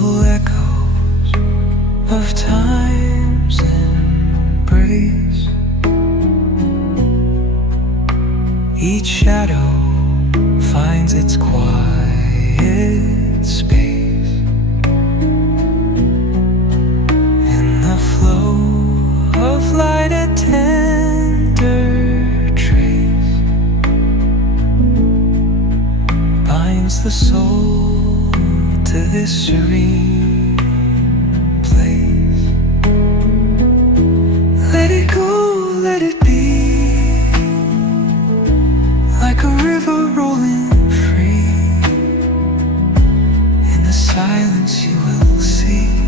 full echoes of time's embrace. Each shadow finds its quiet space in the flow of light, a tender trace binds the soul to this serene place. Let it go, let it be, like a river rolling free. In the silence you will see